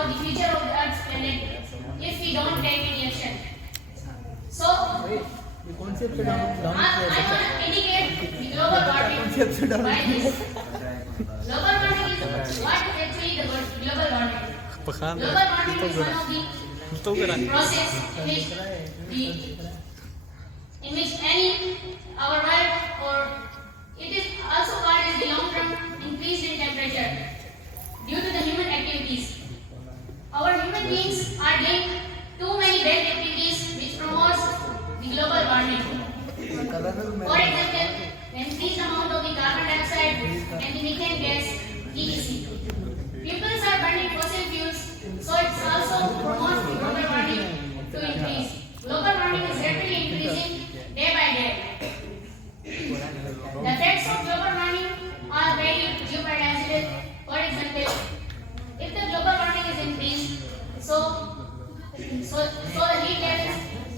about the future of the Earth's planet if we don't take any action. So, I want to indicate the global warming by this. Global warming is what actually the global warming. Global warming is one of the process in which our world, or it is also called as the long-term increase in temperature due to the human activities. Our human beings are doing too many bad activities which promotes the global warming. For example, the increased amount of the carbon dioxide and the methane gas, etc. People are burning fossil fuels, so it also promotes the global warming to increase. Global warming is rapidly increasing day by day. The effects of global warming are very geopolitical. For example, if the global warming is increased, so the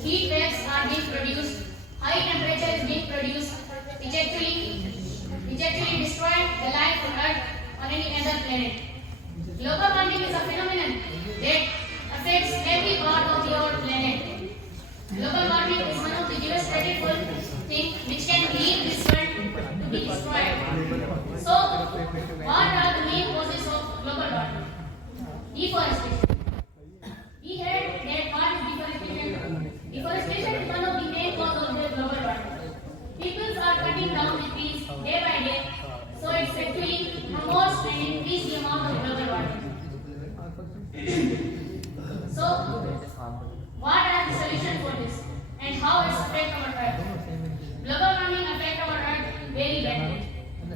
heat waves are being produced, high temperature is being produced, which actually destroy the life on Earth or any other planet. Global warming is a phenomenon that affects every part of our planet. Global warming is one of the devastating things which can lead this world to be destroyed. So, what are the main causes of global warming? Deforestation. We heard that what is deforestation? Deforestation is one of the main causes of the global warming. People are cutting down the trees day by day, so it actually promotes and increases the amount of global warming. So, what are the solutions for this and how it affects our Earth? Global warming affects our Earth very badly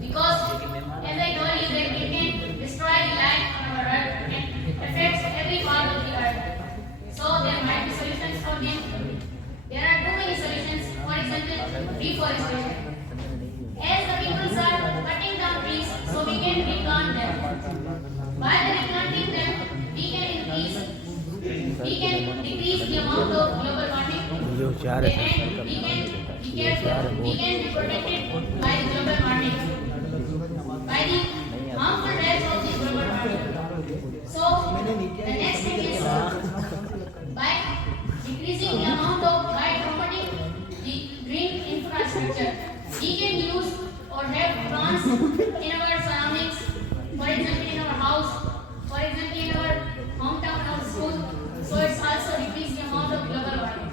because, as I told you, that it can destroy the life on our Earth and affects every part of the Earth. So there might be solutions for this. There are too many solutions. For example, deforestation. As the people are cutting down trees, so we can replant them. By replanting them, we can decrease the amount of global warming, and we can be protected by the global warming, by the harmful rays of the global warming. So the next thing is by decreasing the amount of by promoting the green infrastructure, we can use or have plants in our surroundings. For example, in our house, for example, in our hometown or school, so it's also decrease the amount of global warming.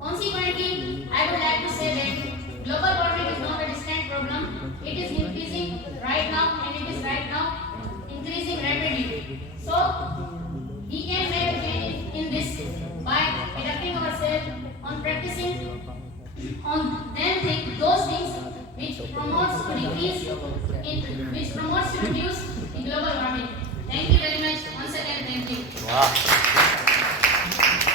Consequently, I would like to say that global warming is not a distant problem. It is increasing right now, and it is right now increasing rapidly. So we can make change in this by adapting ourselves on practicing on those things which promotes to reduce the global warming. Thank you very much. Once again, thank you. Wow.